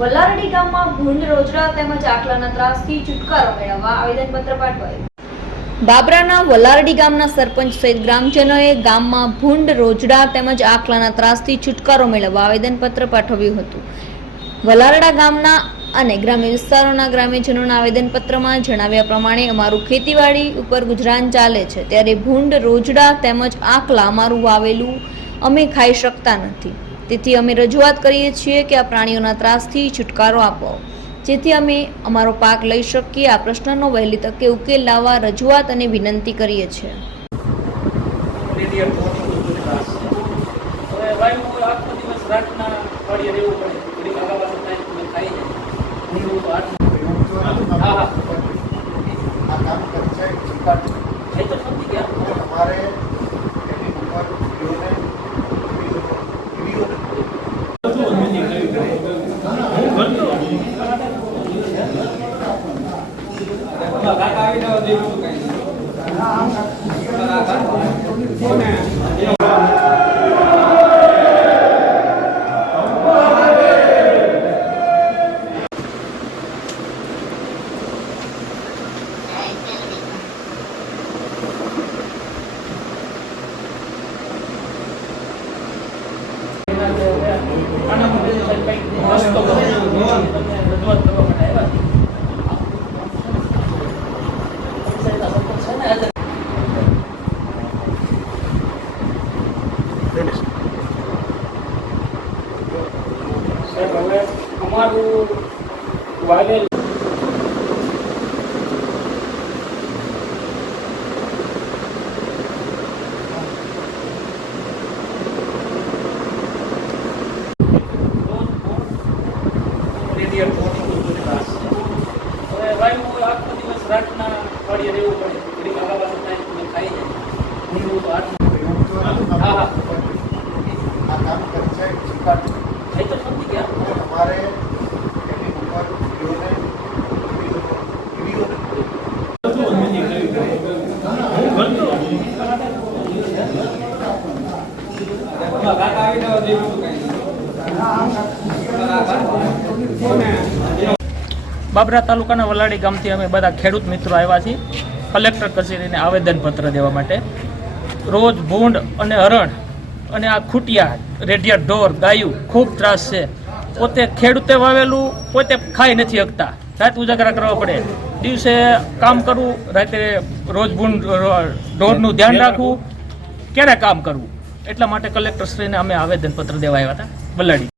વલ્લારડી ગામમાં ભૂંડ, રોજડા તેમજ આખલાના ત્રાસથી છુટકારો મેળવવા આવેદનપત્ર પાઠવાયું. બાબરાના વલારડી ગામના સરપંચ સહિત ગ્રામજનોએ ગામમાં ભૂંડ, રોજડા તેમજ આકલાના ત્રાસથી છુટકારો મેળવવા આવેદનપત્ર પાઠવ્યું હતું. વલારડા ગામના અને ગ્રામ્ય વિસ્તારોના ગ્રામ્યજનોના આવેદનપત્રમાં જણાવ્યા પ્રમાણે, અમારું ખેતીવાડી ઉપર ગુજરાન ચાલે છે. ત્યારે ભૂંડ, રોજડા તેમજ આકલા અમારું વાવેલું અમે ખાઈ શકતા નથી. તેથી અમે રજૂઆત કરીએ છીએ કે આ પ્રાણીઓના ત્રાસથી છુટકારો આપો. જેથી અમે અમારો પાક લઈ શકીએ. આ પ્રશ્નનો વહેલી તકે ઉકેલ લાવવા રજૂઆત અને વિનંતી કરીએ છીએ. રેડિયર Ano mo din yung effect? Gusto ko yun. સાહેબ હવે અમારું વાવેલ હવે વાડીએ રહેવું પડે. ઘડી આગા પાછું થાય ખાઈ જાય. હા હા. આ કામ પંચાયત છે અમારે એની ઉપર વિડીયોને બાબરા તાલુકાના વલાડી ગામથી અમે બધા ખેડૂત મિત્રો આવ્યા છીએ. કલેક્ટર કચેરીને આવેદનપત્ર દેવા માટે. રોજ ભૂંડ અને હરણ અને આ ખૂટિયા રેડિયા ઢોર ગાયું ખૂબ ત્રાસ છે. પોતે ખેડૂતે વાવેલું પોતે ખાઈ નથી શકતા. રાત ઉજાગરા કરવા પડે. દિવસે કામ કરવું રાતે રોજ ભૂંડ ઢોરનું ધ્યાન રાખવું. ક્યારે કામ કરવું? એટલા માટે કલેક્ટરશ્રીને અમે આવેદનપત્ર દેવા આવ્યા હતા. બલાડી.